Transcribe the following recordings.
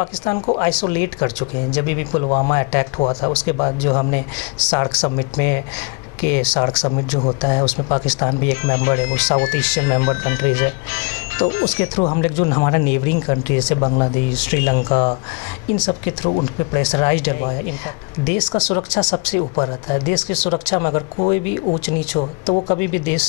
पाकिस्तान को आइसोलेट कर चुके हैं। जब भी पुलवामा अटैक हुआ था उसके बाद जो हमने सार्क समिट जो होता है उसमें पाकिस्तान भी एक मेंबर है, वो साउथ एशियन मेंबर कंट्रीज़ है। तो उसके थ्रू हम लोग जो हमारा नेबरिंग कंट्री जैसे बांग्लादेश, श्रीलंका, इन सब के थ्रू उन पर प्रेशराइज डलवाया। इनफैक्ट देश का सुरक्षा सबसे ऊपर रहता है। देश की सुरक्षा में अगर कोई भी ऊंच नीच हो तो वो कभी भी देश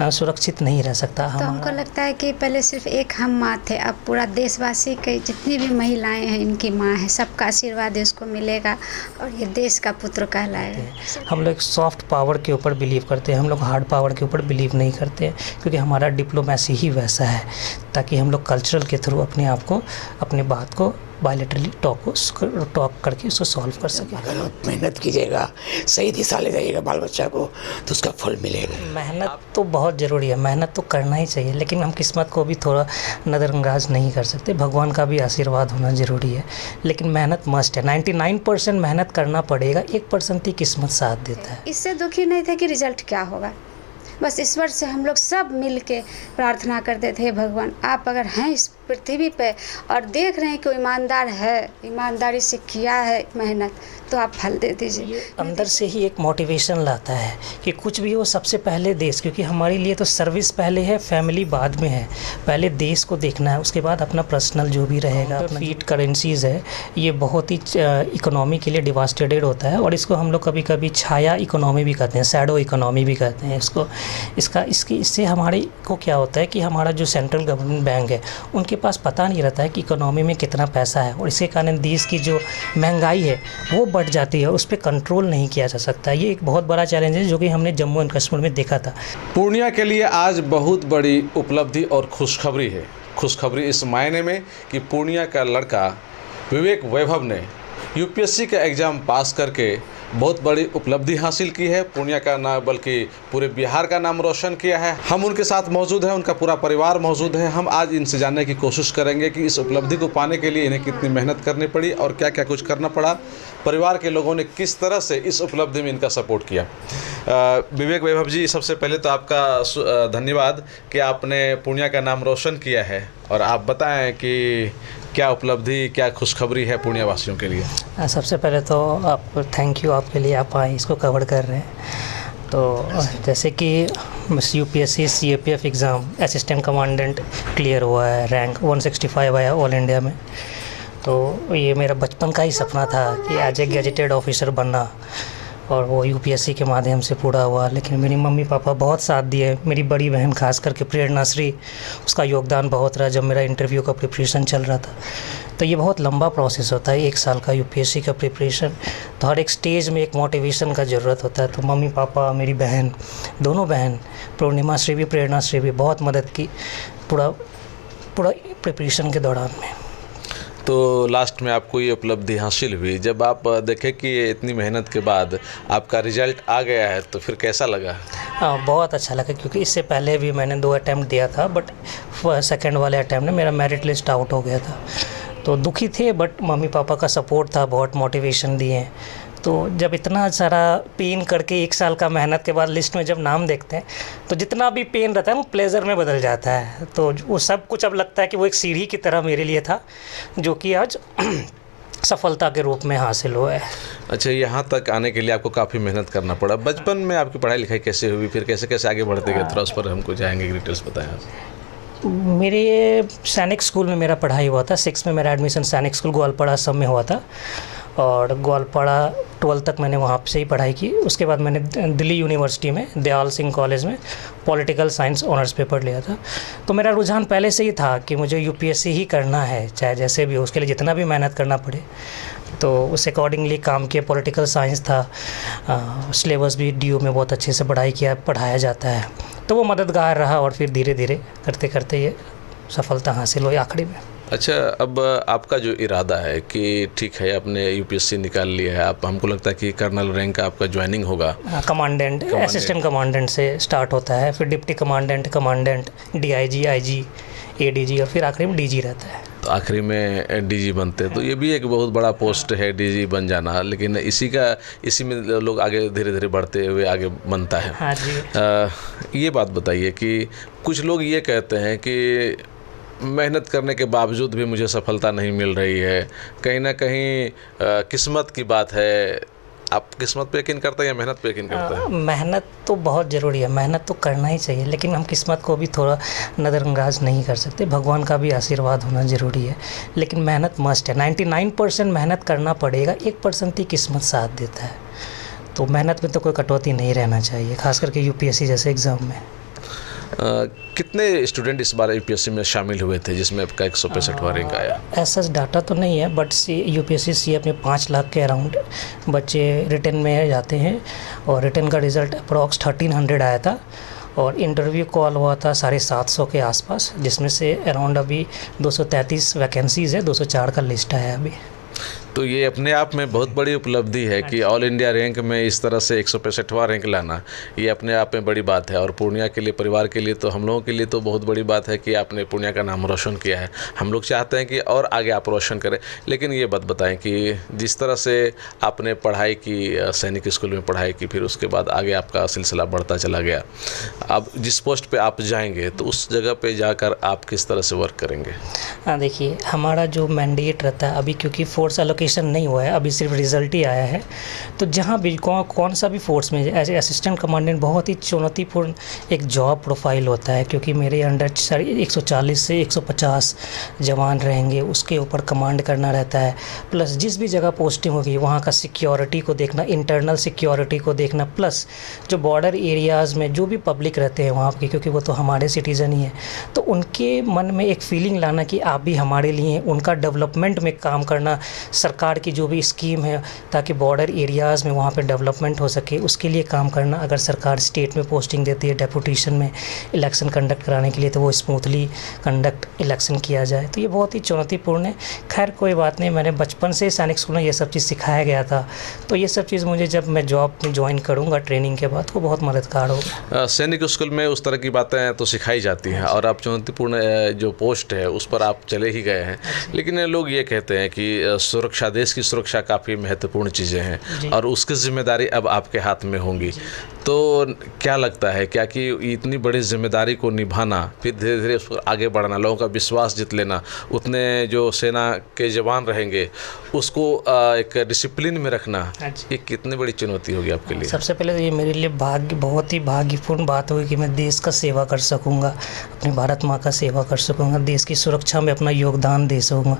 सुरक्षित नहीं रह सकता। तो हमको लगता है कि पहले सिर्फ एक हम माँ थे, अब पूरा देशवासी के जितनी भी महिलाएं हैं इनकी माँ है, सबका आशीर्वाद इसको मिलेगा और ये देश का पुत्र कहलाएगा। हम लोग सॉफ्ट पावर के ऊपर बिलीव करते हैं, हम लोग हार्ड पावर के ऊपर बिलीव नहीं करते हैं, क्योंकि हमारा डिप्लोमेसी ही वैसा है ताकि हम लोग कल्चरल के थ्रू अपने आप को, अपने बात को बायलैटरली टॉक करके उसको सॉल्व कर सकें। अगर आप मेहनत कीजिएगा, सही दिशा ले जाइएगा बाल बच्चा को, तो उसका फल मिलेगा। मेहनत तो बहुत ज़रूरी है, मेहनत तो करना ही चाहिए, लेकिन हम किस्मत को भी थोड़ा नज़रअंदाज नहीं कर सकते। भगवान का भी आशीर्वाद होना ज़रूरी है, लेकिन मेहनत मस्ट है। 99% मेहनत करना पड़ेगा, 1% ही किस्मत साथ देता है। इससे दुखी नहीं थे कि रिजल्ट क्या होगा, बस ईश्वर से हम लोग सब मिल के प्रार्थना करते थे, भगवान आप अगर हैं इस पृथ्वी पे और देख रहे हैं कि ईमानदार है, ईमानदारी से किया है मेहनत, तो आप फल दे दीजिए। अंदर से ही एक मोटिवेशन लाता है कि कुछ भी हो सबसे पहले देश, क्योंकि हमारे लिए तो सर्विस पहले है, फैमिली बाद में है। पहले देश को देखना है, उसके बाद अपना पर्सनल जो भी रहेगा। फीट करेंसीज़ है, ये बहुत ही इकोनॉमी के लिए डिवास्टेटेड होता है और इसको हम लोग कभी कभी छाया इकोनॉमी भी कहते हैं, शैडो इकोनॉमी भी कहते हैं इसको। इससे हमारे को क्या होता है कि हमारा जो सेंट्रल गवर्नमेंट बैंक है उनके पास पता नहीं रहता है कि इकोनॉमी में कितना पैसा है, और इसके कारण देश की जो महंगाई है वो बढ़ जाती है, उस पर कंट्रोल नहीं किया जा सकता। ये एक बहुत बड़ा चैलेंज है जो कि हमने जम्मू एंड कश्मीर में देखा था। पूर्णिया के लिए आज बहुत बड़ी उपलब्धि और खुशखबरी है। खुशखबरी इस मायने में कि पूर्णिया का लड़का विवेक वैभव ने यूपीएससी का एग्ज़ाम पास करके बहुत बड़ी उपलब्धि हासिल की है। पूर्णिया का नाम बल्कि पूरे बिहार का नाम रोशन किया है। हम उनके साथ मौजूद हैं, उनका पूरा परिवार मौजूद है। हम आज इनसे जानने की कोशिश करेंगे कि इस उपलब्धि को पाने के लिए इन्हें कितनी मेहनत करनी पड़ी और क्या क्या कुछ करना पड़ा, परिवार के लोगों ने किस तरह से इस उपलब्धि में इनका सपोर्ट किया। विवेक वैभव जी, सबसे पहले तो आपका धन्यवाद कि आपने पूर्णिया का नाम रोशन किया है, और आप बताएं कि क्या उपलब्धि, क्या खुशखबरी है पूर्णिया वासियों के लिए। सबसे पहले तो आपको थैंक यू, आपके लिए आप आए इसको कवर कर रहे हैं। तो जैसे कि UPSC CAPF exam assistant commandant clear हुआ है, रैंक 165 आया ऑल इंडिया में। तो ये मेरा बचपन का ही सपना था कि एज ए गैजेटेड ऑफिसर बनना, और वो यूपीएससी के माध्यम से पूरा हुआ। लेकिन मेरी मम्मी पापा बहुत साथ दिए, मेरी बड़ी बहन खास करके प्रेरणा श्री, उसका योगदान बहुत रहा जब मेरा इंटरव्यू का प्रिपरेशन चल रहा था। तो ये बहुत लंबा प्रोसेस होता है, 1 साल का यूपीएससी का प्रिपरेशन। तो हर एक स्टेज में एक मोटिवेशन का ज़रूरत होता है। तो मम्मी पापा, मेरी बहन, दोनों बहन, पूर्णिमा श्री भी प्रेरणा श्री भी, बहुत मदद की पूरा प्रिपरेशन के दौरान में। तो लास्ट में आपको ये उपलब्धि हासिल हुई, जब आप देखें कि इतनी मेहनत के बाद आपका रिजल्ट आ गया है तो फिर कैसा लगा? बहुत अच्छा लगा, क्योंकि इससे पहले भी मैंने 2 अटैम्प्ट दिया था, बट सेकंड वाले अटैम्प्ट में मेरा मेरिट लिस्ट आउट हो गया था। तो दुखी थे, बट मम्मी पापा का सपोर्ट था, बहुत मोटिवेशन दिए। तो जब इतना सारा पेन करके 1 साल का मेहनत के बाद लिस्ट में जब नाम देखते हैं तो जितना भी पेन रहता है वो प्लेजर में बदल जाता है। तो वो सब कुछ अब लगता है कि वो एक सीढ़ी की तरह मेरे लिए था, जो कि आज सफलता के रूप में हासिल हुआ है। अच्छा, यहाँ तक आने के लिए आपको काफ़ी मेहनत करना पड़ा। बचपन में आपकी पढ़ाई लिखाई कैसे हुई, फिर कैसे कैसे आगे बढ़ते गए, थोड़ा उस पर हमको जाएंगे, डिटेल्स बताएं आप। मेरे सैनिक स्कूल में मेरा पढ़ाई हुआ था। 6 में मेरा एडमिशन सैनिक स्कूल ग्वालपाड़ा असम में हुआ था, और ग्वालपाड़ा 12 तक मैंने वहाँ से ही पढ़ाई की। उसके बाद मैंने दिल्ली यूनिवर्सिटी में दयाल सिंह कॉलेज में पॉलिटिकल साइंस ऑनर्स पेपर लिया था। तो मेरा रुझान पहले से ही था कि मुझे यूपीएससी ही करना है, चाहे जैसे भी हो, उसके लिए जितना भी मेहनत करना पड़े। तो उस अकॉर्डिंगली काम किया। पॉलिटिकल साइंस था, सिलेबस भी डीयू में बहुत अच्छे से पढ़ाया जाता है, तो वो मददगार रहा, और फिर धीरे धीरे करते करते ये सफलता हासिल हुई आखिरी में। अच्छा, अब आपका जो इरादा है कि ठीक है आपने यूपीएससी निकाल लिया है, आप, हमको लगता है कि कर्नल रैंक का आपका ज्वाइनिंग होगा। कमांडेंट, असिस्टेंट कमांडेंट से स्टार्ट होता है, फिर deputy commandant, DIG, IG, ADG, और फिर आखिरी में डीजी रहता है। तो आखिरी में डीजी बनते हैं, तो ये भी एक बहुत बड़ा पोस्ट है डीजी बन जाना। लेकिन इसी में लोग आगे धीरे धीरे बढ़ते हुए आगे बनता है। हाँ जी। ये बात बताइए कि कुछ लोग ये कहते हैं कि मेहनत करने के बावजूद भी मुझे सफलता नहीं मिल रही है, कहीं ना कहीं किस्मत की बात है। आप किस्मत पे यकीन करते हैं या मेहनत पे यकीन करते हैं? मेहनत तो बहुत ज़रूरी है, मेहनत तो करना ही चाहिए, लेकिन हम किस्मत को भी थोड़ा नज़रअंदाज नहीं कर सकते। भगवान का भी आशीर्वाद होना ज़रूरी है, लेकिन मेहनत मस्ट है। 99% मेहनत करना पड़ेगा, 1% ही किस्मत साथ देता है। तो मेहनत में तो कोई कटौती नहीं रहना चाहिए, खास करके यूपीएससी जैसे एग्ज़ाम में। कितने स्टूडेंट इस बार यूपीएससी में शामिल हुए थे जिसमें आपका 165वां रैंक आया? ऐसा डाटा तो नहीं है, बट यूपीएससी सीएफ में 5 लाख के अराउंड बच्चे रिटर्न में जाते हैं, और रिटर्न का रिज़ल्ट अप्रॉक्स 1300 आया था, और इंटरव्यू कॉल हुआ था 750 के आसपास, जिसमें से अराउंड अभी 233 वैकेंसीज़ है, 204 का लिस्ट आया अभी। तो ये अपने आप में बहुत बड़ी उपलब्धि है कि ऑल इंडिया रैंक में इस तरह से 165वां रैंक लाना, ये अपने आप में बड़ी बात है। और पूर्णिया के लिए, परिवार के लिए, तो हम लोगों के लिए तो बहुत बड़ी बात है कि आपने पूर्णिया का नाम रोशन किया है। हम लोग चाहते हैं कि और आगे आप रोशन करें। लेकिन ये बात बताएं कि जिस तरह से आपने पढ़ाई की, सैनिक स्कूल में पढ़ाई की, फिर उसके बाद आगे आपका सिलसिला बढ़ता चला गया, अब जिस पोस्ट पर आप जाएंगे तो उस जगह पर जाकर आप किस तरह से वर्क करेंगे? हाँ, देखिए, हमारा जो मैंडेट रहता है अभी, क्योंकि फोर्स एलोकेशन नहीं हुआ है, अभी सिर्फ रिज़ल्ट ही आया है, तो जहाँ भी कौन सा भी फोर्स में एज असिस्टेंट कमांडेंट बहुत ही चुनौतीपूर्ण एक जॉब प्रोफाइल होता है, क्योंकि मेरे अंडर 140 से 150 जवान रहेंगे, उसके ऊपर कमांड करना रहता है। प्लस जिस भी जगह पोस्टिंग होगी वहाँ का सिक्योरिटी को देखना, इंटरनल सिक्योरिटी को देखना, प्लस जो बॉर्डर एरियाज़ में जो भी पब्लिक रहते हैं वहाँ की, क्योंकि वो तो हमारे सिटीज़न ही हैं, तो उनके मन में एक फीलिंग लाना कि आप भी हमारे लिए, उनका डेवलपमेंट में काम करना, सरकार की जो भी स्कीम है ताकि बॉर्डर एरियाज़ में वहाँ पे डेवलपमेंट हो सके, उसके लिए काम करना। अगर सरकार स्टेट में पोस्टिंग देती है डेपुटेशन में इलेक्शन कंडक्ट कराने के लिए, तो वो स्मूथली कंडक्ट इलेक्शन किया जाए। तो ये बहुत ही चुनौतीपूर्ण है। खैर कोई बात नहीं, मैंने बचपन से सैनिक स्कूल में ये सब चीज़ सिखाया गया था, तो ये सब चीज़ मुझे जब मैं जॉब में ज्वाइन करूँगा ट्रेनिंग के बाद, वो बहुत मददगार होगा। सैनिक स्कूल में उस तरह की बातें तो सिखाई जाती हैं, और आप चुनौतीपूर्ण जो पोस्ट है उस पर आप चले ही गए हैं। लेकिन लोग ये कहते हैं कि सुरक्षा, देश की सुरक्षा काफ़ी महत्वपूर्ण चीज़ें हैं, और उसकी जिम्मेदारी अब आपके हाथ में होंगी। तो क्या लगता है, क्या कि इतनी बड़ी जिम्मेदारी को निभाना, फिर धीरे धीरे उस पर आगे बढ़ना, लोगों का विश्वास जीत लेना, उतने जो सेना के जवान रहेंगे उसको एक डिसिप्लिन में रखना, ये कितनी बड़ी चुनौती होगी आपके लिए? सबसे पहले तो ये मेरे लिए बहुत ही भाग्यपूर्ण बात होगी कि मैं देश का सेवा कर सकूँगा, अपनी भारत माँ का सेवा कर सकूँगा, देश की सुरक्षा में अपना योगदान दे सकूँगा।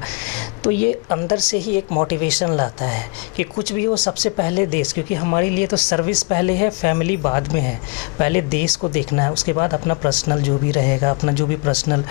तो ये अंदर से ही एक मोटिवेशन लाता है कि कुछ भी हो, सबसे पहले देश, क्योंकि हमारे लिए तो सर्विस पहले है, फैमिली बाद में है। पहले देश को देखना है, उसके बाद अपना पर्सनल जो भी रहेगा, अपना जो भी पर्सनल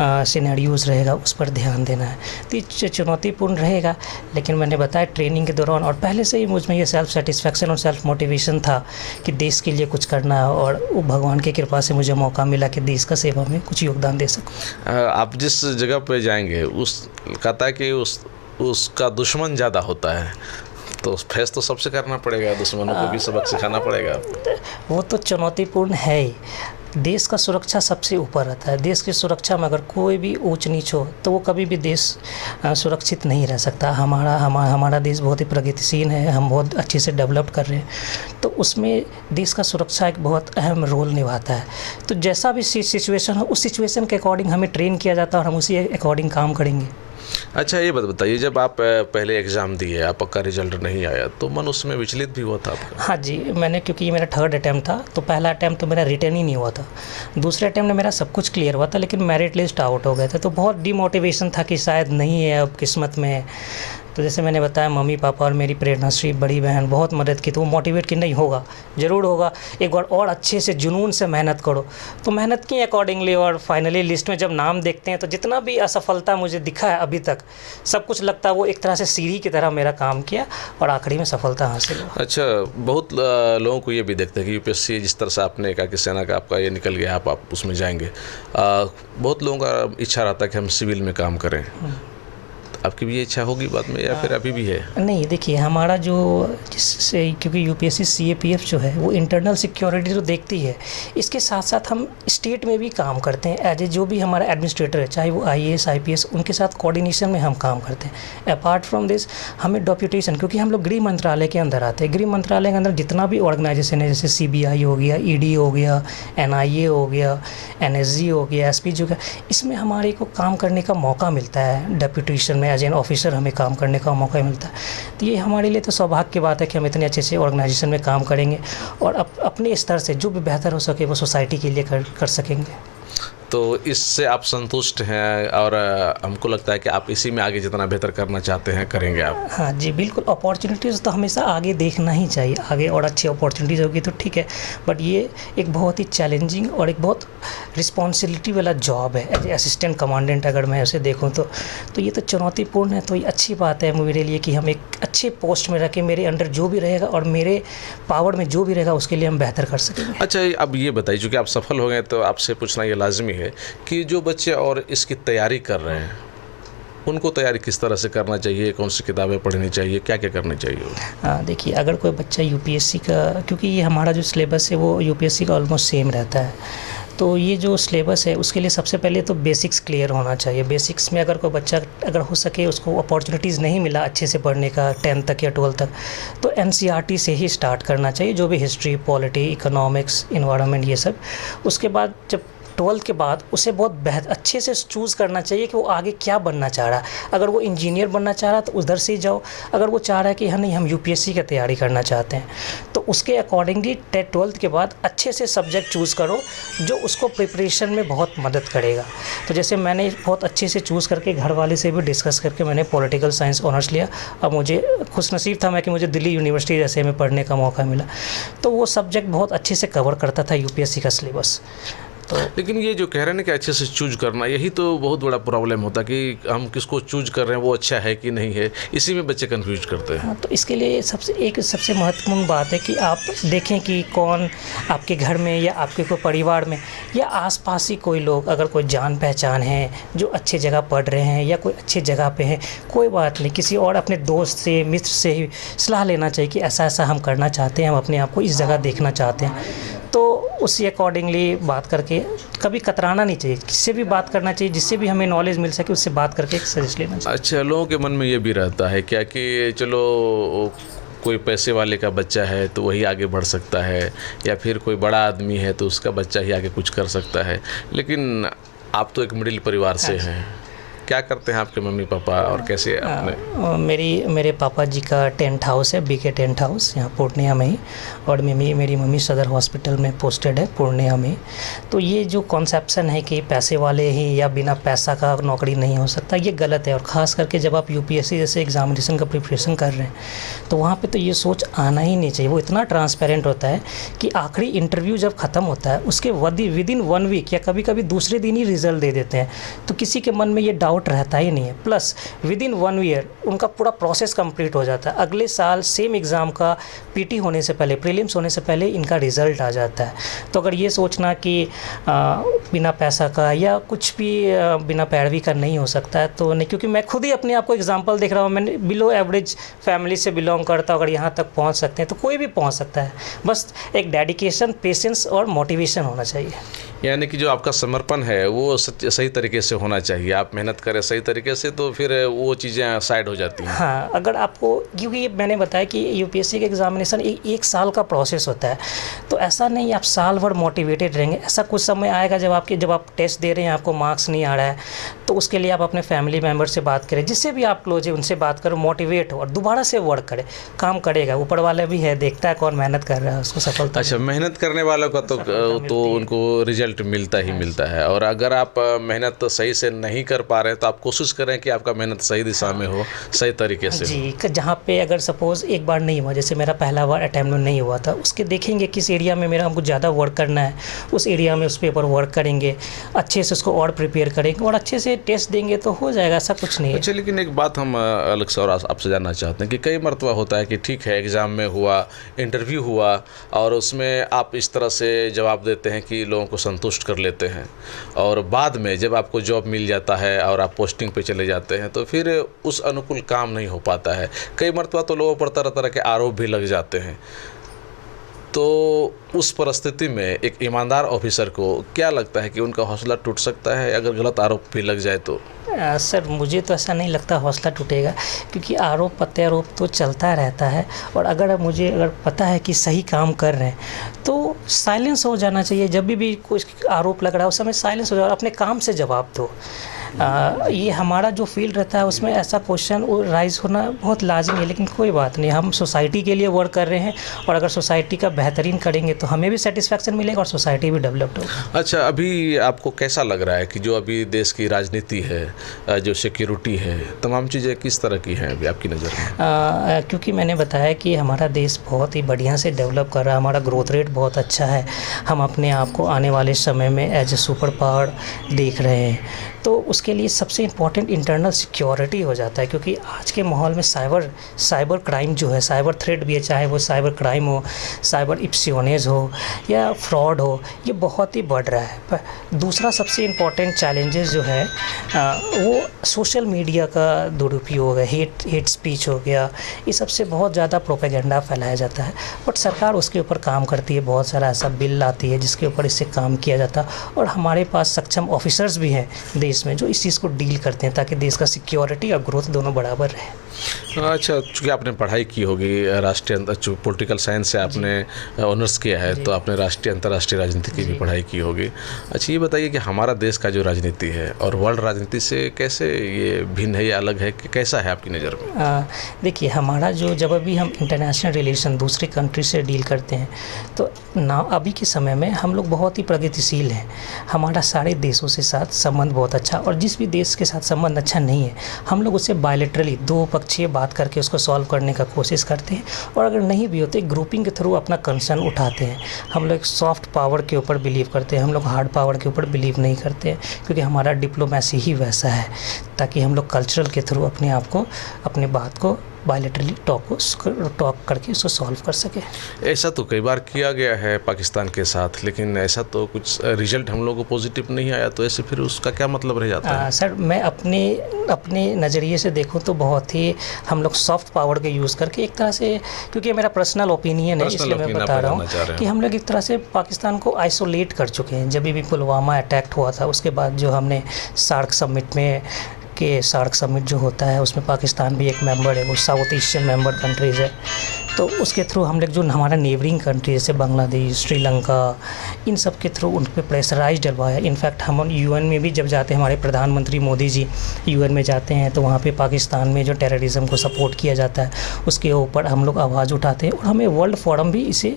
सिनेरियोज़ रहेगा उस पर ध्यान देना है। तो ये चुनौतीपूर्ण रहेगा, लेकिन मैंने बताया ट्रेनिंग के दौरान और पहले से ही मुझ में ये सेल्फ सेटिस्फैक्शन और सेल्फ मोटिवेशन था कि देश के लिए कुछ करना है, और वो भगवान की कृपा से मुझे मौका मिला कि देश का सेवा में कुछ योगदान दे सकूँ। आप जिस जगह पे जाएंगे उस कहता है कि उसका दुश्मन ज़्यादा होता है, तो फेस तो सबसे करना पड़ेगा, दुश्मनों को भी सबक सिखाना पड़ेगा। वो तो चुनौतीपूर्ण है ही। देश का सुरक्षा सबसे ऊपर रहता है। देश की सुरक्षा में अगर कोई भी ऊंच नीच हो तो वो कभी भी देश सुरक्षित नहीं रह सकता। हमारा देश बहुत ही प्रगतिशील है, हम बहुत अच्छे से डेवलप कर रहे हैं, तो उसमें देश का सुरक्षा एक बहुत अहम रोल निभाता है। तो जैसा भी सिचुएशन हो, उस सिचुएशन के अकॉर्डिंग हमें ट्रेन किया जाता है और हम उसी अकॉर्डिंग काम करेंगे। अच्छा, ये बात बताइए, जब आप पहले एग्ज़ाम दिए, आपका रिजल्ट नहीं आया, तो मन उसमें विचलित भी हुआ था आपका? हाँ जी, मैंने, क्योंकि ये मेरा 3rd अटैम्प्ट था, तो पहला अटैम्प्ट तो मेरा रिटर्न ही नहीं हुआ था। दूसरे अटैम्प्ट में मेरा सब कुछ क्लियर हुआ था, लेकिन मेरिट लिस्ट आउट हो गए थे, तो बहुत डिमोटिवेशन था कि शायद नहीं है, अब किस्मत में है। तो जैसे मैंने बताया, मम्मी पापा और मेरी प्रेरणाश्री बड़ी बहन बहुत मदद की, तो वो मोटिवेट कि नहीं होगा, ज़रूर होगा, एक बार और अच्छे से जुनून से मेहनत करो। तो मेहनत की अकॉर्डिंगली, और फाइनली लिस्ट में जब नाम देखते हैं तो जितना भी असफलता मुझे दिखा है अभी तक, सब कुछ लगता है वो एक तरह से सीढ़ी की तरह मेरा काम किया और आखिरी में सफलता हासिल हुआ। अच्छा, बहुत लोगों को ये भी देखते हैं कि यूपीएससी जिस तरह से आपने कहा कि सेना का आपका ये निकल गया, आप उसमें जाएंगे, बहुत लोगों का इच्छा रहता है कि हम सिविल में काम करें। आपकी भी ये इच्छा होगी बाद में या फिर अभी भी है? नहीं, देखिए हमारा जो जिससे क्योंकि यूपीएससी सीएपीएफ जो है वो इंटरनल सिक्योरिटी तो देखती है, इसके साथ साथ हम स्टेट में भी काम करते हैं एज ए जो भी हमारा एडमिनिस्ट्रेटर है, चाहे वो आईएएस आईपीएस, उनके साथ कोऑर्डिनेशन में हम काम करते हैं। अपार्ट फ्रॉम दिस हमें डेप्यूटेशन, क्योंकि हम लोग गृह मंत्रालय के अंदर आते हैं, गृह मंत्रालय के अंदर जितना भी ऑर्गेनाइजेशन है जैसे सीबीआई हो गया, ईडी हो गया, एनआईए हो गया, एनएसजी हो गया, एसपीजी हो गया, इसमें हमारे को काम करने का मौका मिलता है। डेप्यूटेशन में एज एन ऑफिसर हमें काम करने का मौका मिलता है। तो ये हमारे लिए तो सौभाग्य की बात है कि हम इतने अच्छे से ऑर्गेनाइजेशन में काम करेंगे और अपने स्तर से जो भी बेहतर हो सके वो सोसाइटी के लिए कर सकेंगे। तो इससे आप संतुष्ट हैं और हमको लगता है कि आप इसी में आगे जितना बेहतर करना चाहते हैं करेंगे आप? हाँ जी, बिल्कुल। अपॉर्चुनिटीज़ तो हमेशा आगे देखना ही चाहिए, आगे और अच्छी अपॉर्चुनिटीज़ होगी तो ठीक है, बट ये एक बहुत ही चैलेंजिंग और एक बहुत रिस्पॉन्सिबिलिटी वाला जॉब है एज ए असिस्टेंट कमांडेंट। अगर मैं उसे देखूँ तो ये तो चुनौतीपूर्ण है। तो ये अच्छी बात है मेरे लिए कि हम एक अच्छे पोस्ट में रखें, मेरे अंडर जो भी रहेगा और मेरे पावर में जो भी रहेगा उसके लिए हम बेहतर कर सकेंगे। अच्छा, अब ये बताइए, चूँकि आप सफल हो गए तो आपसे पूछना ये लाजमी है कि जो बच्चे और इसकी तैयारी कर रहे हैं उनको तैयारी किस तरह से करना चाहिए, कौन सी किताबें पढ़नी चाहिए, क्या क्या करना चाहिए? देखिए, अगर कोई बच्चा यूपीएससी का, क्योंकि ये हमारा जो सिलेबस है वो यूपीएससी का ऑलमोस्ट सेम रहता है, तो ये जो सिलेबस है उसके लिए सबसे पहले तो बेसिक्स क्लियर होना चाहिए। बेसिक्स में अगर कोई बच्चा अगर हो सके उसको अपॉर्चुनिटीज़ नहीं मिला अच्छे से पढ़ने का 10th तक या 12th तक, तो एनसीईआरटी से ही स्टार्ट करना चाहिए, जो भी हिस्ट्री, पॉलिटी, इकोनॉमिक्स, इन्वायरमेंट, ये सब। उसके बाद जब 12th के बाद उसे बहुत अच्छे से चूज़ करना चाहिए कि वो आगे क्या बनना चाह रहा है। अगर वो इंजीनियर बनना चाह रहा है तो उधर से ही जाओ, अगर वो चाह रहा है कि हाँ नहीं हम यूपीएससी की तैयारी करना चाहते हैं तो उसके अकॉर्डिंगली 12th के बाद अच्छे से सब्जेक्ट चूज़ करो जो उसको प्रिपरेशन में बहुत मदद करेगा। तो जैसे मैंने बहुत अच्छे से चूज़ करके घर वाले से भी डिस्कस करके मैंने पॉलिटिकल साइंस ऑनर्स लिया। अब मुझे खुशनसीब था मैं कि मुझे दिल्ली यूनिवर्सिटी जैसे में पढ़ने का मौका मिला, तो वो सब्जेक्ट बहुत अच्छे से कवर करता था यूपीएससी का सिलेबस। तो लेकिन ये जो कह रहे हैं ना कि अच्छे से चूज करना, यही तो बहुत बड़ा प्रॉब्लम होता है कि हम किसको चूज कर रहे हैं वो अच्छा है कि नहीं है, इसी में बच्चे कंफ्यूज करते हैं। हाँ, तो इसके लिए सबसे महत्वपूर्ण बात है कि आप देखें कि कौन आपके घर में या आपके कोई परिवार में या आसपास ही कोई लोग, अगर कोई जान पहचान है जो अच्छी जगह पढ़ रहे हैं या कोई अच्छी जगह पे हैं, कोई बात नहीं, किसी और अपने दोस्त से, मित्र से ही सलाह लेना चाहिए कि ऐसा ऐसा हम करना चाहते हैं, हम अपने आप को इस जगह देखना चाहते हैं। तो उसी अकॉर्डिंगली बात करके कभी कतराना नहीं चाहिए, किससे भी बात करना चाहिए, जिससे भी हमें नॉलेज मिल सके उससे बात करके सजेस्ट लेना चाहिए। अच्छा, लोगों के मन में ये भी रहता है क्या कि चलो कोई पैसे वाले का बच्चा है तो वही आगे बढ़ सकता है, या फिर कोई बड़ा आदमी है तो उसका बच्चा ही आगे कुछ कर सकता है, लेकिन आप तो एक मिडिल परिवार से हैं। क्या करते हैं आपके मम्मी पापा और कैसे अपने? मेरे पापा जी का टेंट हाउस है, बीके टेंट हाउस, यहाँ पूर्णिया में ही, और मेरी मम्मी सदर हॉस्पिटल में पोस्टेड है पूर्णिया में। तो ये जो कॉन्सेप्शन है कि पैसे वाले ही या बिना पैसा का नौकरी नहीं हो सकता, ये गलत है। और ख़ास करके जब आप यूपीएससी जैसे एग्जामिनेशन का प्रिपरेशन कर रहे हैं तो वहाँ पे तो ये सोच आना ही नहीं चाहिए। वो इतना ट्रांसपेरेंट होता है कि आखिरी इंटरव्यू जब ख़त्म होता है उसके विदिन 1 वीक या कभी कभी दूसरे दिन ही रिजल्ट दे देते हैं, तो किसी के मन में ये डाउट रहता ही नहीं है। प्लस विदिन 1 ईयर उनका पूरा प्रोसेस कंप्लीट हो जाता है, अगले साल सेम एग्ज़ाम का पीटी होने से पहले, प्रीलिम्स होने से पहले इनका रिज़ल्ट आ जाता है। तो अगर ये सोचना कि बिना पैसा का या कुछ भी बिना पैरवी का नहीं हो सकता है तो नहीं, क्योंकि मैं खुद ही अपने आप को एग्जांपल देख रहा हूँ। मैंने बिलो एवरेज फैमिली से बिलोंग करता हूँ, अगर यहाँ तक पहुँच सकते हैं तो कोई भी पहुँच सकता है, बस एक डेडिकेशन, पेशेंस और मोटिवेशन होना चाहिए। यानी कि जो आपका समर्पण है वो सही तरीके से होना चाहिए। आप मेहनत करें सही तरीके से तो फिर वो चीज़ें साइड हो जाती हैं। हाँ, अगर आपको, क्योंकि मैंने बताया कि यूपीएससी का एग्जामिनेशन एक साल का प्रोसेस होता है, तो ऐसा नहीं आप साल भर मोटिवेटेड रहेंगे। ऐसा कुछ समय आएगा जब आप टेस्ट दे रहे हैं, आपको मार्क्स नहीं आ रहा है, तो उसके लिए आप अपने फैमिली मेम्बर से बात करें, जिससे भी आप क्लोज है उनसे बात करो, मोटिवेट हो और दोबारा से वर्क करें। काम करेगा, ऊपर वाला भी है, देखता है कौन मेहनत कर रहा है, उसको सफलता। अच्छा, मेहनत करने वालों का तो उनको रिजल्ट मिलता ही मिलता है। और अगर आप मेहनत सही से नहीं कर पा रहे हैं तो आप कोशिश करें कि आपका मेहनत सही दिशा में हो, सही तरीके से जी। जहाँ पे अगर सपोज एक बार नहीं हुआ, जैसे मेरा पहला बार अटैम्प्ट में नहीं हुआ था, उसके देखेंगे किस एरिया में मेरा हमको ज़्यादा वर्क करना है, उस एरिया में उस पेपर वर्क करेंगे, अच्छे से उसको और प्रिपेयर करेंगे और अच्छे से टेस्ट देंगे तो हो जाएगा, ऐसा कुछ नहीं है। अच्छा, लेकिन एक बात हम अलग से और आपसे जानना चाहते हैं कि कई मरतबा होता है कि ठीक है एग्ज़ाम में हुआ, इंटरव्यू हुआ और उसमें आप इस तरह से जवाब देते हैं कि लोगों को संतुष्ट कर लेते हैं और बाद में जब आपको जॉब मिल जाता है और आप पोस्टिंग पे चले जाते हैं तो फिर उस अनुकूल काम नहीं हो पाता है। कई मरतबा तो लोगों पर तरह तरह के आरोप भी लग जाते हैं। तो उस परिस्थिति में एक ईमानदार ऑफिसर को क्या लगता है कि उनका हौसला टूट सकता है अगर गलत आरोप भी लग जाए तो? सर मुझे तो ऐसा नहीं लगता हौसला टूटेगा, क्योंकि आरोप प्रत्यारोप तो चलता रहता है। और अगर पता है कि सही काम कर रहे हैं तो साइलेंस हो जाना चाहिए। जब भी कोई आरोप लग रहा है उस समय साइलेंस हो जाओ, अपने काम से जवाब दो। ये हमारा जो फील्ड रहता है उसमें ऐसा क्वेश्चन राइज होना बहुत लाजमी है, लेकिन कोई बात नहीं, हम सोसाइटी के लिए वर्क कर रहे हैं और अगर सोसाइटी का बेहतरीन करेंगे तो हमें भी सेटिस्फैक्शन मिलेगा और सोसाइटी भी डेवलप्ड होगी। अच्छा, अभी आपको कैसा लग रहा है कि जो अभी देश की राजनीति है, जो सिक्योरिटी है, तमाम चीज़ें किस तरह की हैं अभी आपकी नज़र में? क्योंकि मैंने बताया कि हमारा देश बहुत ही बढ़िया से डेवलप कर रहा है, हमारा ग्रोथ रेट बहुत अच्छा है, हम अपने आप को आने वाले समय में एज ए सुपर पावर देख रहे हैं। तो उसके लिए सबसे इम्पॉर्टेंट इंटरनल सिक्योरिटी हो जाता है, क्योंकि आज के माहौल में साइबर क्राइम जो है, साइबर थ्रेट भी है, चाहे वो साइबर क्राइम हो, साइबर इप्सियोनेज हो या फ्रॉड हो, ये बहुत ही बढ़ रहा है। पर दूसरा सबसे इम्पॉर्टेंट चैलेंजेस जो है वो सोशल मीडिया का दुरुपयोग है, हेट स्पीच हो गया, ये सबसे बहुत ज़्यादा प्रोपेगेंडा फैलाया जाता है। बट सरकार उसके ऊपर काम करती है, बहुत सारा ऐसा बिल लाती है जिसके ऊपर इससे काम किया जाता है और हमारे पास सक्षम ऑफिसर्स भी हैं देश में जो इस चीज़ को डील करते हैं ताकि देश का सिक्योरिटी और ग्रोथ दोनों बराबर रहे। अच्छा, चूँकि आपने पढ़ाई की होगी राष्ट्रीय पॉलिटिकल साइंस से आपने ऑनर्स किया है, तो आपने राष्ट्रीय अंतर्राष्ट्रीय राजनीति की भी पढ़ाई की होगी। अच्छा, ये बताइए कि हमारा देश का जो राजनीति है और वर्ल्ड राजनीति से कैसे ये भिन्न है या अलग है, कि कैसा है आपकी नज़र में? देखिए, हमारा जब अभी हम इंटरनेशनल रिलेशन दूसरे कंट्री से डील करते हैं तो ना अभी के समय में हम लोग बहुत ही प्रगतिशील हैं। हमारा सारे देशों से साथ संबंध बहुत अच्छा, और जिस भी देश के साथ संबंध अच्छा नहीं है हम लोग उससे बायलैटरली दो पक्षीय बात करके उसको सॉल्व करने का कोशिश करते हैं, और अगर नहीं भी होते ग्रुपिंग के थ्रू अपना कंसर्न उठाते हैं। हम लोग सॉफ्ट पावर के ऊपर बिलीव करते हैं, हम लोग हार्ड पावर के ऊपर बिलीव नहीं करते हैं, क्योंकि हमारा डिप्लोमेसी ही वैसा है ताकि हम लोग कल्चरल के थ्रू अपने आप को, अपने बात को बायलैटरली टॉक करके उसको सॉल्व कर सके। ऐसा तो कई बार किया गया है पाकिस्तान के साथ, लेकिन ऐसा तो कुछ रिजल्ट हम लोग को पॉजिटिव नहीं आया, तो ऐसे फिर उसका क्या मतलब रह जाता है? सर, मैं अपने नज़रिए से देखूं तो बहुत ही हम लोग सॉफ्ट पावर के यूज़ करके एक तरह से, क्योंकि मेरा पर्सनल ओपिनियन है इसलिए मैं बता रहा हूँ कि हम लोग एक तरह से पाकिस्तान को आइसोलेट कर चुके हैं। जब भी पुलवामा अटैक हुआ था उसके बाद जो हमने सार्क समिट जो होता है उसमें पाकिस्तान भी एक मेंबर है, वो साउथ एशियन मेंबर कंट्रीज़ है, तो उसके थ्रू हम लोग जो हमारा नेबरिंग कंट्री जैसे बांग्लादेश, श्रीलंका, इन सब के थ्रू उन पर प्रेशराइज डलवाया। इनफैक्ट हम यूएन में भी जब जाते हैं, हमारे प्रधानमंत्री मोदी जी यूएन में जाते हैं तो वहाँ पे पाकिस्तान में जो टेररिज्म को सपोर्ट किया जाता है उसके ऊपर हम लोग आवाज़ उठाते हैं, और हमें वर्ल्ड फोरम भी इसे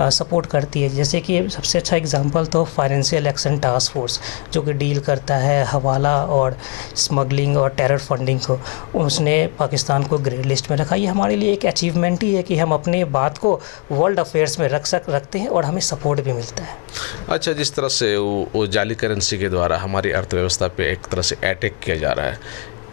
सपोर्ट करती है। जैसे कि सबसे अच्छा एग्जाम्पल तो फाइनेंशियल एक्शन टास्क फोर्स जो कि डील करता है हवाला और स्मगलिंग और टेरर फंडिंग को, उसने पाकिस्तान को ग्रे लिस्ट में रखा। ये हमारे लिए एक अचीवमेंट ही है कि हम अपने बात को वर्ल्ड अफेयर्स में रखते हैं और हमें सपोर्ट भी मिलता है। अच्छा, जिस तरह से वो जाली करेंसी के द्वारा हमारी अर्थव्यवस्था पे एक तरह से अटैक किया जा रहा है,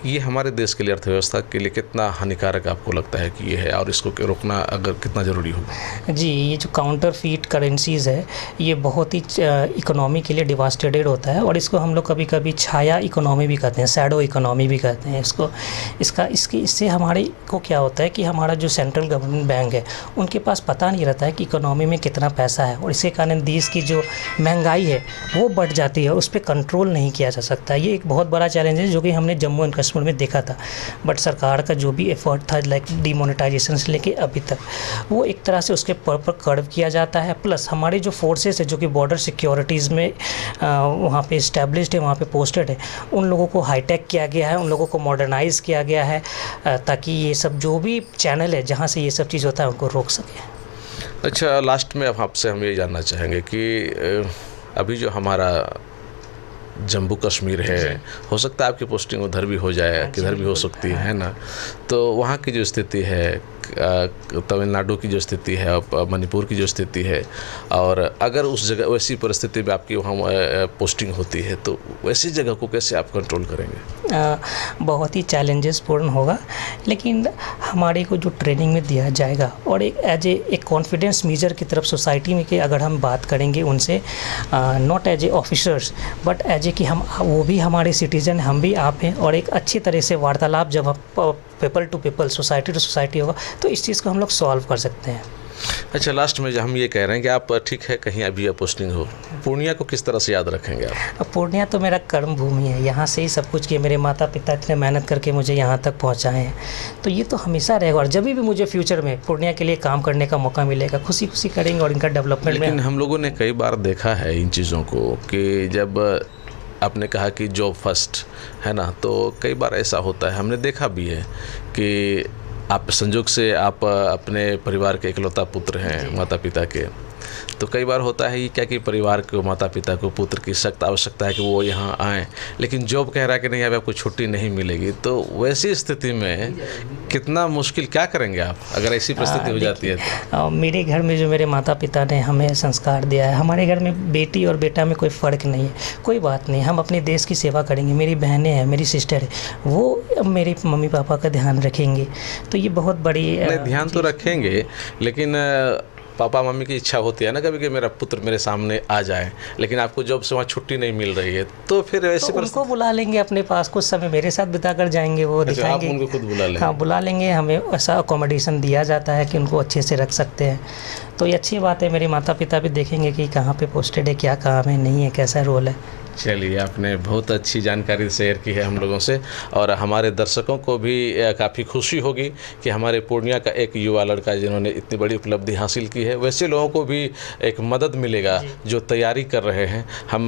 ये हमारे देश के लिए, अर्थव्यवस्था के लिए कितना हानिकारक आपको लगता है कि ये है, और इसको रोकना अगर कितना ज़रूरी होगा? जी, ये जो काउंटरफीट करेंसीज़ है ये बहुत ही इकोनॉमी के लिए डिवास्टेटेड होता है, और इसको हम लोग कभी कभी छाया इकोनॉमी भी कहते हैं, शैडो इकोनॉमी भी कहते हैं इससे हमारे को क्या होता है कि हमारा जो सेंट्रल गवर्नमेंट बैंक है उनके पास पता नहीं रहता है कि इकोनॉमी में कितना पैसा है, और इसके कारण देश की जो महंगाई है वो बढ़ जाती है, उस पर कंट्रोल नहीं किया जा सकता। ये एक बहुत बड़ा चैलेंज है जो कि हमने जम्मू एंड कश्मीर में देखा था। बट सरकार का जो भी एफर्ट था लाइक डिमोनेटाइजेशन से लेके अभी तक, वो एक तरह से उसके पर कर्व किया जाता है। प्लस हमारे जो फोर्सेस है जो कि बॉर्डर सिक्योरिटीज़ में वहाँ पे इस्टेब्लिश्ड है, वहाँ पे पोस्टेड है, उन लोगों को हाईटेक किया गया है, उन लोगों को मॉडर्नाइज़ किया गया है ताकि ये सब जो भी चैनल है जहाँ से ये सब चीज़ होता है उनको रोक सके। अच्छा, लास्ट में अब आपसे हम ये जानना चाहेंगे कि अभी जो हमारा जम्मू कश्मीर है, हो सकता है आपकी पोस्टिंग उधर भी हो जाए, किधर भी हो सकती है ना, तो वहाँ की जो स्थिति है, तमिलनाडु की जो स्थिति है, मणिपुर की जो स्थिति है, और अगर उस जगह वैसी परिस्थिति में आपकी वहाँ पोस्टिंग होती है तो वैसी जगह को कैसे आप कंट्रोल करेंगे? बहुत ही चैलेंजेस पूर्ण होगा, लेकिन हमारे को जो ट्रेनिंग में दिया जाएगा और एक एज ए कॉन्फिडेंस मेजर की तरफ सोसाइटी में कि अगर हम बात करेंगे उनसे, not as a officers but as a कि हम वो भी हमारे सिटीजन, हम भी आप हैं, और एक अच्छी तरह से वार्तालाप जब हम people to people, society to society होगा तो इस चीज़ को हम लोग सॉल्व कर सकते हैं। अच्छा, लास्ट में हम ये कह रहे हैं कि आप ठीक है कहीं अभी पोस्टिंग हो, पूर्णिया को किस तरह से याद रखेंगे आप? पूर्णिया तो मेरा कर्म भूमि है, यहाँ से ही सब कुछ किया, मेरे माता पिता इतने मेहनत करके मुझे यहाँ तक पहुँचाए हैं, तो ये तो हमेशा रहेगा। और जब भी मुझे फ्यूचर में पूर्णिया के लिए काम करने का मौका मिलेगा, खुशी खुशी करेंगे और इनका डेवलपमेंट। लेकिन हम लोगों ने कई बार देखा है इन चीज़ों को कि जब आपने कहा कि जॉब फर्स्ट है ना, तो कई बार ऐसा होता है, हमने देखा भी है कि आप संजोग से आप अपने परिवार के इकलौता पुत्र हैं माता पिता के, तो कई बार होता है क्या कि परिवार को, माता पिता को पुत्र की सख्त आवश्यकता है कि वो यहाँ आएँ, लेकिन जॉब कह रहा है कि नहीं, अब आपको छुट्टी नहीं मिलेगी। तो वैसी स्थिति में कितना मुश्किल, क्या करेंगे आप अगर ऐसी परिस्थिति हो जाती है तो? मेरे घर में जो मेरे माता पिता ने हमें संस्कार दिया है, हमारे घर में बेटी और बेटा में कोई फ़र्क नहीं है, कोई बात नहीं, हम अपने देश की सेवा करेंगे। मेरी बहनें हैं, मेरी सिस्टर है, वो मेरे मम्मी पापा का ध्यान रखेंगे, तो ये बहुत बड़ी ध्यान तो रखेंगे, लेकिन पापा मम्मी की इच्छा होती है ना कभी कि मेरा पुत्र मेरे सामने आ जाए, लेकिन आपको जॉब से वहाँ छुट्टी नहीं मिल रही है, तो फिर ऐसे तो उनको बुला लेंगे अपने पास, कुछ समय मेरे साथ बिता कर जाएंगे, वो दिखाएंगे। आप उनको खुद बुला लेंगे? हाँ, बुला लेंगे, हमें ऐसा अकोमोडेशन दिया जाता है कि उनको अच्छे से रख सकते हैं, तो ये अच्छी बात है। मेरे माता पिता भी देखेंगे कि कहाँ पे पोस्टेड है, क्या काम है, नहीं है, कैसा रोल है। चलिए, आपने बहुत अच्छी जानकारी शेयर की है हम लोगों से, और हमारे दर्शकों को भी काफ़ी खुशी होगी कि हमारे पूर्णिया का एक युवा लड़का जिन्होंने इतनी बड़ी उपलब्धि हासिल की है, वैसे लोगों को भी एक मदद मिलेगा जो तैयारी कर रहे हैं। हम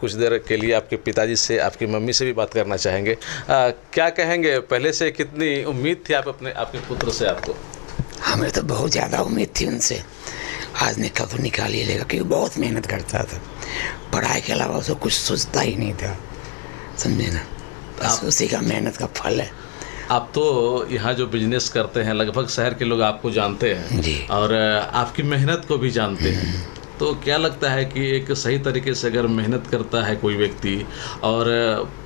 कुछ देर के लिए आपके पिताजी से, आपकी मम्मी से भी बात करना चाहेंगे। क्या कहेंगे, पहले से कितनी उम्मीद थी आपके पुत्र से आपको? हमें तो बहुत ज़्यादा उम्मीद थी उनसे, आज निकाल तो निकाल ही लेगा, क्योंकि बहुत मेहनत करता था, पढ़ाई के अलावा उसको कुछ सोचता ही नहीं था, समझे ना, बस उसी का मेहनत का फल है। आप तो यहाँ जो बिजनेस करते हैं, लगभग शहर के लोग आपको जानते हैं जी, और आपकी मेहनत को भी जानते हैं, तो क्या लगता है कि एक सही तरीके से अगर मेहनत करता है कोई व्यक्ति और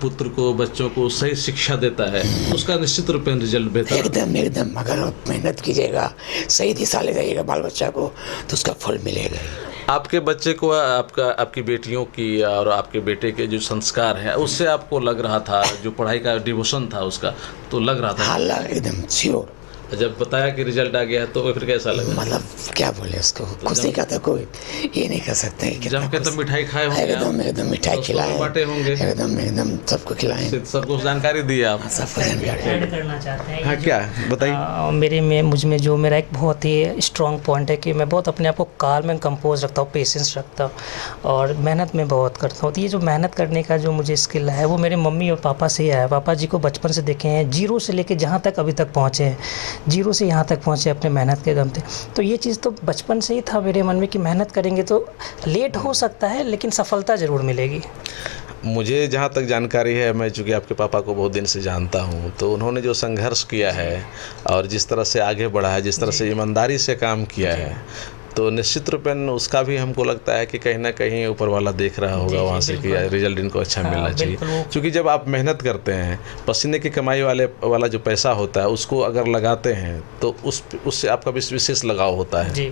पुत्र को, बच्चों को सही शिक्षा देता है, उसका निश्चित रूप में रिजल्ट बेहतर? एकदम अगर आप मेहनत कीजिएगा, सही दिशा ले जाइएगा बाल बच्चा को, तो उसका फल मिलेगा ही। आपके बच्चे को, आपकी बेटियों की और आपके बेटे के जो संस्कार है, उससे आपको लग रहा था, जो पढ़ाई का डिवोशन था उसका, तो लग रहा था? हाँ, एकदम श्योर। जब बताया कि रिजल्ट आ गया तो फिर कैसा लगा? मतलब क्या बोले उसको, खुशी का तो कोई ये नहीं कर सकते। जब के तो मिठाई खाए होंगे? एकदम मिठाई खिलाए, बांटे होंगे, एकदम सबको खिलाए, सबको जानकारी दी आप? सबको जानकारी ऐड करना चाहते हैं। हाँ, क्या बताइए? मुझ में जो मेरा एक बहुत ही स्ट्रॉन्ग पॉइंट है कि मैं बहुत अपने आप को काल्म एंड कंपोज रखता हूँ, पेशेंस रखता हूँ और मेहनत में बहुत करता हूँ। तो ये जो मेहनत करने का जो मुझे स्किल है वो मेरे मम्मी और पापा से ही आया। पापा जी को बचपन से देखे हैं, जीरो से लेके जहाँ तक अभी तक पहुँचे हैं, जीरो से यहाँ तक पहुँचे अपने मेहनत के दम पे। तो ये चीज़ तो बचपन से ही था मेरे मन में कि मेहनत करेंगे तो लेट हो सकता है लेकिन सफलता ज़रूर मिलेगी। मुझे जहाँ तक जानकारी है, मैं चूँकि आपके पापा को बहुत दिन से जानता हूँ, तो उन्होंने जो संघर्ष किया है और जिस तरह से आगे बढ़ा है, जिस तरह से ईमानदारी से काम किया है, तो निश्चित रूप में उसका भी हमको लगता है कि कहीं ना कहीं ऊपर वाला देख रहा होगा वहाँ से कि रिजल्ट इनको अच्छा मिलना चाहिए। क्योंकि जब आप मेहनत करते हैं, पसीने की कमाई वाला जो पैसा होता है उसको अगर लगाते हैं तो उससे आपका विशेष लगाव होता है,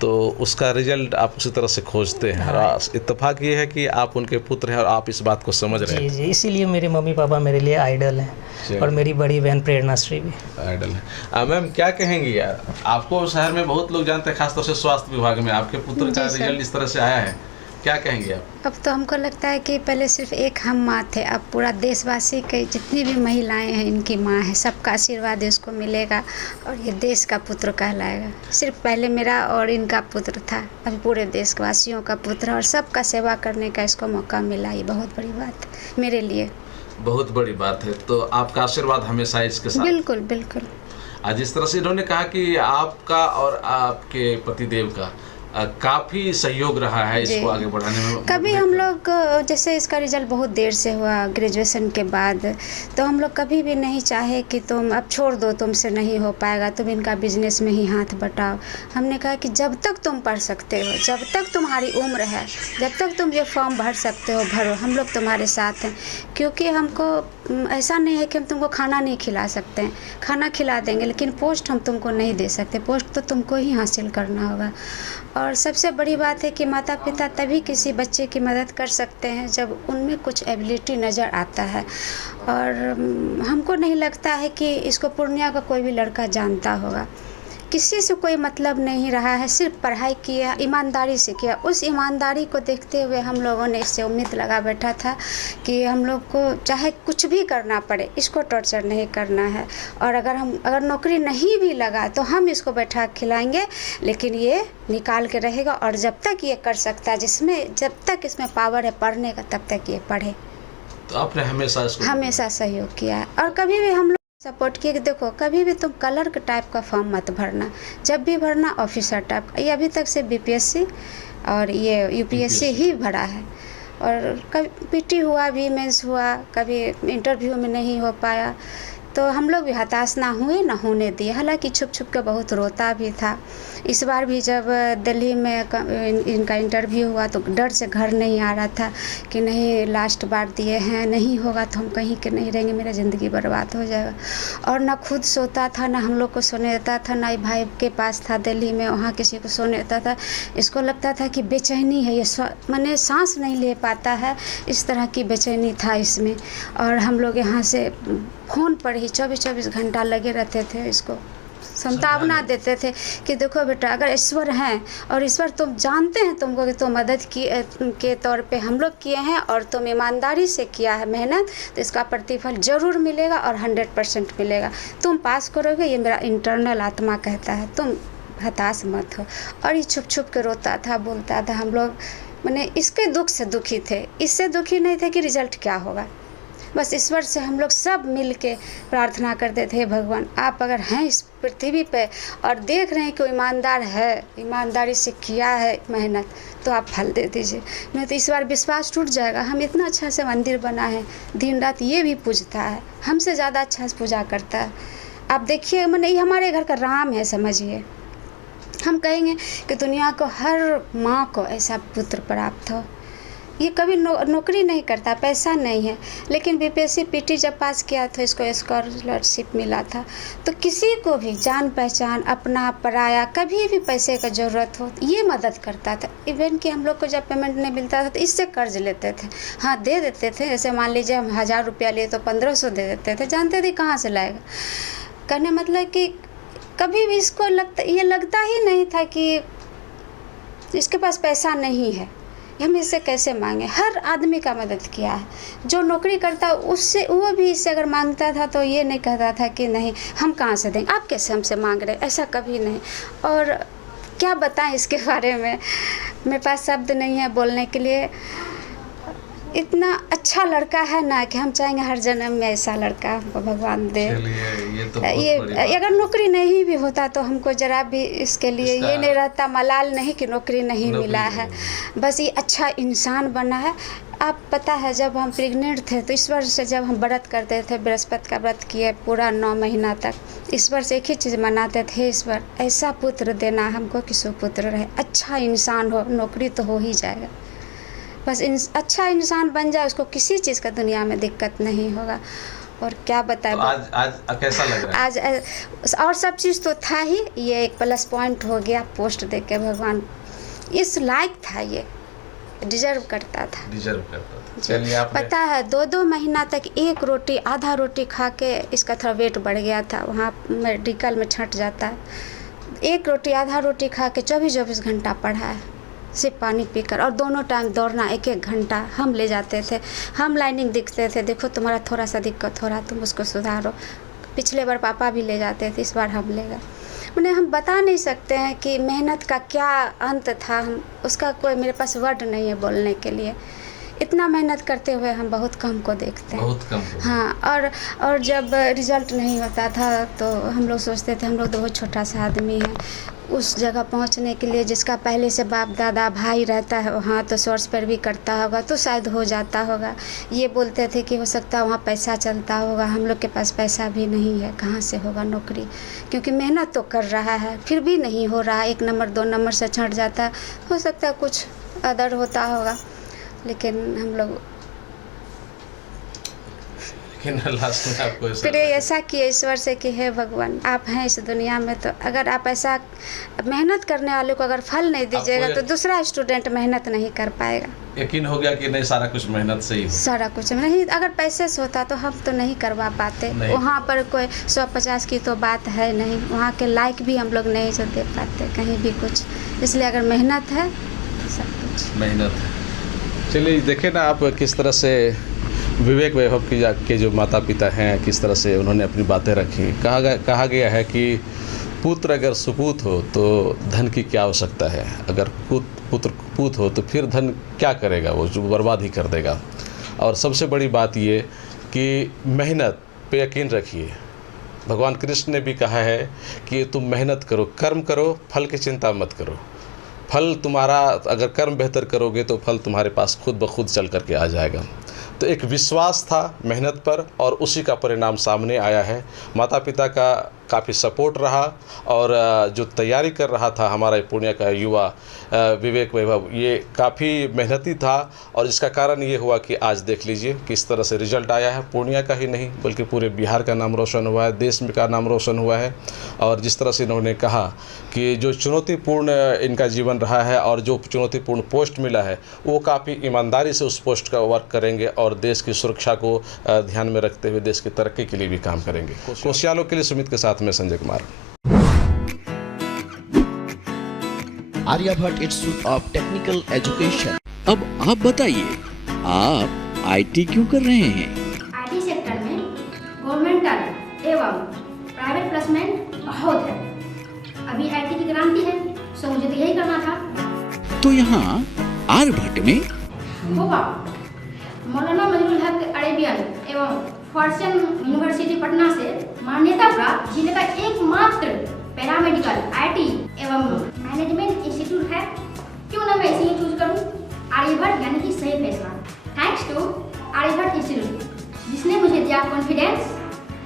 तो उसका रिजल्ट आप उसी तरह से खोजते हैं। और इत्तेफाक ये है कि आप उनके पुत्र हैं और आप इस बात को समझ रहे हैं। जी, इसीलिए मेरे मम्मी पापा मेरे लिए आइडल हैं और मेरी बड़ी बहन प्रेरणा श्री भी आइडल है। मैम, क्या कहेंगी यार, आपको शहर में बहुत लोग जानते हैं, खासतौर से स्वास्थ्य विभाग में आपके पुत्र का रिजल्ट इस तरह से आया है, क्या कहेंगे आप? अब तो हमको लगता है कि पहले सिर्फ एक हम माँ थे, अब पूरा देशवासी के जितनी भी महिलाएं हैं इनकी माँ है, सबका आशीर्वाद इसको मिलेगा और ये देश का पुत्र कहलाएगा। सिर्फ पहले मेरा और इनका पुत्र था, अब पूरे देशवासियों का पुत्र और सबका सेवा करने का इसको मौका मिला। ये बहुत बड़ी बात मेरे लिए, बहुत बड़ी बात है। तो आपका आशीर्वाद हमेशा इसके साथ? बिल्कुल बिल्कुल। आज जिस तरह से इन्होंने कहा कि आपका और आपके पतिदेव का काफ़ी सहयोग रहा है इसको आगे बढ़ाने में। कभी हम लोग जैसे इसका रिजल्ट बहुत देर से हुआ ग्रेजुएशन के बाद, तो हम लोग कभी भी नहीं चाहे कि तुम अब छोड़ दो, तुमसे नहीं हो पाएगा, तुम इनका बिजनेस में ही हाथ बटाओ। हमने कहा कि जब तक तुम पढ़ सकते हो, जब तक तुम्हारी उम्र है, जब तक तुम ये फॉर्म भर सकते हो भरो, हम लोग तुम्हारे साथ हैं। क्योंकि हमको ऐसा नहीं है कि हम तुमको खाना नहीं खिला सकते हैं, खाना खिला देंगे, लेकिन पोस्ट हम तुमको नहीं दे सकते। पोस्ट तो तुमको ही हासिल करना होगा। और सबसे बड़ी बात है कि माता पिता तभी किसी बच्चे की मदद कर सकते हैं जब उनमें कुछ एबिलिटी नज़र आता है। और हमको नहीं लगता है कि इसको पूर्णिया का कोई भी लड़का जानता होगा। किसी से कोई मतलब नहीं रहा है, सिर्फ पढ़ाई किया, ईमानदारी से किया। उस ईमानदारी को देखते हुए हम लोगों ने इससे उम्मीद लगा बैठा था कि हम लोग को चाहे कुछ भी करना पड़े, इसको टॉर्चर नहीं करना है। और अगर नौकरी नहीं भी लगा तो हम इसको बैठा खिलाएंगे, लेकिन ये निकाल के रहेगा। और जब तक ये कर सकता है, जब तक इसमें पावर है पढ़ने का, तब तक ये पढ़े। तो आपने हमेशा सहयोग किया है। और कभी भी हम लोग सपोर्ट किए कि देखो, कभी भी तुम क्लर्क टाइप का फॉर्म मत भरना, जब भी भरना ऑफिसर टाइप का। ये अभी तक से बीपीएससी और ये यूपीएससी ही भरा है। और कभी पीटी हुआ भी, मेंस हुआ, कभी इंटरव्यू में नहीं हो पाया, तो हम लोग भी हताश ना हुए, ना होने दिए। हालांकि छुप छुप के बहुत रोता भी था। इस बार भी जब दिल्ली में इनका इंटरव्यू हुआ तो डर से घर नहीं आ रहा था कि नहीं लास्ट बार दिए हैं, नहीं होगा तो हम कहीं के नहीं रहेंगे, मेरा ज़िंदगी बर्बाद हो जाएगा। और ना खुद सोता था, ना हम लोग को सोने देता था, ना भाई के पास था दिल्ली में, वहाँ किसी को सोने देता था। इसको लगता था कि बेचैनी है, ये मैंने सांस नहीं ले पाता है, इस तरह की बेचैनी था इसमें। और हम लोग यहाँ से फ़ोन पर ही 24 घंटा लगे रहते थे, इसको संतावना देते थे कि देखो बेटा, अगर ईश्वर हैं और ईश्वर तुम जानते हैं तुमको कि तुम मदद के तौर पे हम लोग किए हैं और तुम ईमानदारी से किया है मेहनत, तो इसका प्रतिफल ज़रूर मिलेगा और 100% मिलेगा। तुम पास करोगे, ये मेरा इंटरनल आत्मा कहता है, तुम हताश मत हो। और ये छुप छुप के रोता था, बोलता था। हम लोग मैंने इसके दुख से दुखी थे, इससे दुखी नहीं थे कि रिजल्ट क्या होगा। बस ईश्वर से हम लोग सब मिल के प्रार्थना करते थे, भगवान आप अगर हैं इस पृथ्वी पे और देख रहे हैं कि ईमानदार है, ईमानदारी से किया है मेहनत, तो आप फल दे दीजिए। नहीं तो इस बार विश्वास टूट जाएगा। हम इतना अच्छा से मंदिर बना है, दिन रात ये भी पूजता है, हमसे ज़्यादा अच्छा से पूजा करता है। आप देखिए, मैंने ये हमारे घर का राम है समझिए। हम कहेंगे कि दुनिया को हर माँ को ऐसा पुत्र प्राप्त हो। ये कभी नौकरी नहीं करता, पैसा नहीं है, लेकिन बीपीएससी पीटी जब पास किया तो इसको स्कॉलरशिप मिला था। तो किसी को भी जान पहचान, अपना पराया, कभी भी पैसे का ज़रूरत हो ये मदद करता था। इवन कि हम लोग को जब पेमेंट नहीं मिलता था तो इससे कर्ज लेते थे, हाँ दे देते थे। जैसे मान लीजिए हम 1000 रुपया लिए तो 1500 दे देते थे, जानते थे कहाँ से लाएगा। कहने मतलब कि कभी भी इसको लगता ही नहीं था कि इसके पास पैसा नहीं है, हम इससे कैसे मांगे। हर आदमी का मदद किया है। जो नौकरी करता उससे, वो भी इससे अगर मांगता था तो ये नहीं कहता था कि नहीं हम कहाँ से देंगे, आप कैसे हमसे मांग रहे, ऐसा कभी नहीं। और क्या बताएं इसके बारे में, मेरे पास शब्द नहीं है बोलने के लिए। इतना अच्छा लड़का है ना कि हम चाहेंगे हर जन्म में ऐसा लड़का हमको भगवान दे। ये अगर नौकरी नहीं भी होता तो हमको जरा भी इसके लिए ये नहीं रहता मलाल नहीं कि नौकरी नहीं मिला है। बस ये अच्छा इंसान बना है। आप पता है जब हम प्रेग्नेंट थे तो ईश्वर से जब हम व्रत करते थे, बृहस्पति का व्रत किए पूरा 9 महीना तक, ईश्वर से एक ही चीज़ मनाते थे, ईश्वर ऐसा पुत्र देना हमको कि सुपुत्र रहे, अच्छा इंसान हो, नौकरी तो हो ही जाएगा, बस अच्छा इंसान बन जाए, उसको किसी चीज़ का दुनिया में दिक्कत नहीं होगा। और क्या बताएं। तो आज कैसा लग रहा है? आज और सब चीज़ तो था ही, ये एक प्लस पॉइंट हो गया पोस्ट देख के। भगवान इस लायक था, ये डिजर्व करता था। चलिए, आपने पता है 2-2 महीना तक एक रोटी आधा रोटी खा के इसका थोड़ा वेट बढ़ गया था, वहाँ मेडिकल में छंट जाता है। एक रोटी आधा रोटी खा के 24 घंटा पढ़ा है, सिर्फ पानी पीकर। और दोनों टाइम दौड़ना 1-1 घंटा हम ले जाते थे, हम लाइनिंग दिखते थे, देखो तुम्हारा थोड़ा सा दिक्कत हो रहा, तुम उसको सुधारो। पिछले बार पापा भी ले जाते थे, इस बार हम ले गए। मैंने हम बता नहीं सकते हैं कि मेहनत का क्या अंत था, हम उसका कोई मेरे पास वर्ड नहीं है बोलने के लिए इतना मेहनत करते हुए हम बहुत कम को देखते हैं। बहुत कम। हाँ, और जब रिज़ल्ट नहीं होता था तो हम लोग सोचते थे हम लोग तो बहुत छोटा सा आदमी है, उस जगह पहुंचने के लिए जिसका पहले से बाप दादा भाई रहता है वहाँ तो सोर्स पर भी करता होगा तो शायद हो जाता होगा। ये बोलते थे कि हो सकता है वहाँ पैसा चलता होगा, हम लोग के पास पैसा भी नहीं है, कहाँ से होगा नौकरी, क्योंकि मेहनत तो कर रहा है फिर भी नहीं हो रहा, 1 नंबर 2 नंबर से छंट जाता, हो सकता है कुछ अदर होता होगा, लेकिन हम लोग लास्ट में आपको फिर ऐसा किए ईश्वर से कि हे भगवान आप हैं इस दुनिया में, तो अगर आप ऐसा मेहनत करने वाले को अगर फल नहीं दीजिएगा तो दूसरा स्टूडेंट मेहनत नहीं कर पाएगा। यकीन हो गया कि नहीं सारा कुछ मेहनत से ही सारा कुछ नहीं, अगर पैसे से होता तो हम तो नहीं करवा पाते, वहाँ पर कोई 150 की तो बात है नहीं, वहाँ के लायक भी हम लोग नहीं जो दे पाते कहीं भी कुछ, इसलिए अगर मेहनत है तो सब कुछ मेहनत है। चलिए देखें ना आप किस तरह से विवेक वैभव के जो माता पिता हैं किस तरह से उन्होंने अपनी बातें रखी। कहा गया है कि पुत्र अगर सुपूत हो तो धन की क्या आवश्यकता है, अगर पुत्र कुपूत हो तो फिर धन क्या करेगा, वो जो बर्बाद ही कर देगा। और सबसे बड़ी बात ये कि मेहनत पे यकीन रखिए। भगवान कृष्ण ने भी कहा है कि तुम मेहनत करो, कर्म करो, फल की चिंता मत करो। फल तुम्हारा, अगर कर्म बेहतर करोगे तो फल तुम्हारे पास खुद ब खुद चल करके आ जाएगा। तो एक विश्वास था मेहनत पर और उसी का परिणाम सामने आया है। माता पिता का काफ़ी सपोर्ट रहा और जो तैयारी कर रहा था हमारा पूर्णिया का युवा विवेक वैभव, ये काफ़ी मेहनती था और इसका कारण ये हुआ कि आज देख लीजिए किस तरह से रिजल्ट आया है। पूर्णिया का ही नहीं बल्कि पूरे बिहार का नाम रोशन हुआ है, देश में का नाम रोशन हुआ है। और जिस तरह से इन्होंने कहा कि जो चुनौतीपूर्ण इनका जीवन रहा है और जो चुनौतीपूर्ण पोस्ट मिला है वो काफ़ी ईमानदारी से उस पोस्ट का वर्क करेंगे और देश की सुरक्षा को ध्यान में रखते हुए देश की तरक्की के लिए भी काम करेंगे। कोशियालों के लिए सुमित के साथ में Sanjay Kumar. Aryabhatta institute of technical education. अब आप बताइए, आप आईटी क्यों कर रहे हैं? आईटी सेक्टर में गवर्नमेंटल एवं प्राइवेट प्लेसमेंट बहुत है। अभी आईटी की क्रांति है, सो मुझे तो यही करना था। तो यहाँ आर्यभट्ट में होगा मौलाना मजरूल हक अरेबियन एवं फॉर्चून यूनिवर्सिटी पटना से मान्यता प्राप्त जिले का एकमात्र पैरामेडिकल आईटी एवं मैनेजमेंट इंस्टीट्यूट है। क्यों ना मैं इसे ही चूज करूं? आर्यभट्ट यानी कि सही फैसला। थैंक्स टू आर्यभट्ट इंस्टीट्यूट जिसने मुझे दिया कॉन्फिडेंस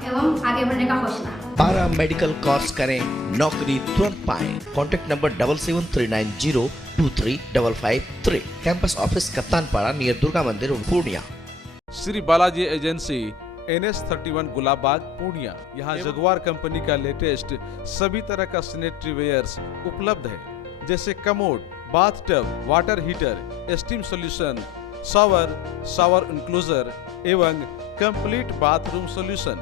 एवं आगे बढ़ने का हौसला। पारा मेडिकल कोर्स करें, नौकरी तुरंत पाएं। Contact number 7739023553। Campus office Kaptanpara near Durga Mandir Purnia. Shri Balaji agency NS31 Gulabbagh Purnia. यहाँ जगुआर कंपनी का लेटेस्ट सभी तरह का सैनिटरी वेयर्स उपलब्ध है, जैसे commode, bathtub, water heater, steam solution, shower enclosure एवं कंप्लीट बाथरूम सॉल्यूशन।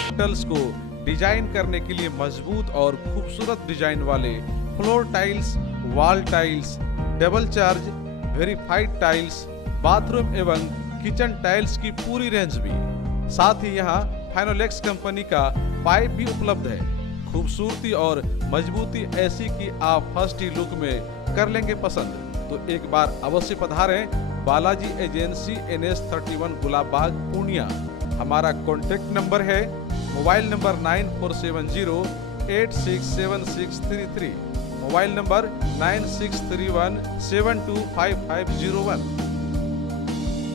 होटल्स को डिजाइन करने के लिए मजबूत और खूबसूरत डिजाइन वाले floor tiles, wall tiles, double charge verified tiles, bathroom एवं किचन टाइल्स की पूरी रेंज भी। साथ ही यहाँ फाइनोलेक्स कंपनी का पाइप भी उपलब्ध है। खूबसूरती और मजबूती ऐसी कि आप फर्स्ट ही लुक में कर लेंगे पसंद। तो एक बार अवश्य पधारें बालाजी एजेंसी NS31 गुलाबबाग पूर्णिया। हमारा कॉन्टेक्ट नंबर है मोबाइल नंबर 9470867633, मोबाइल नंबर 9631725501।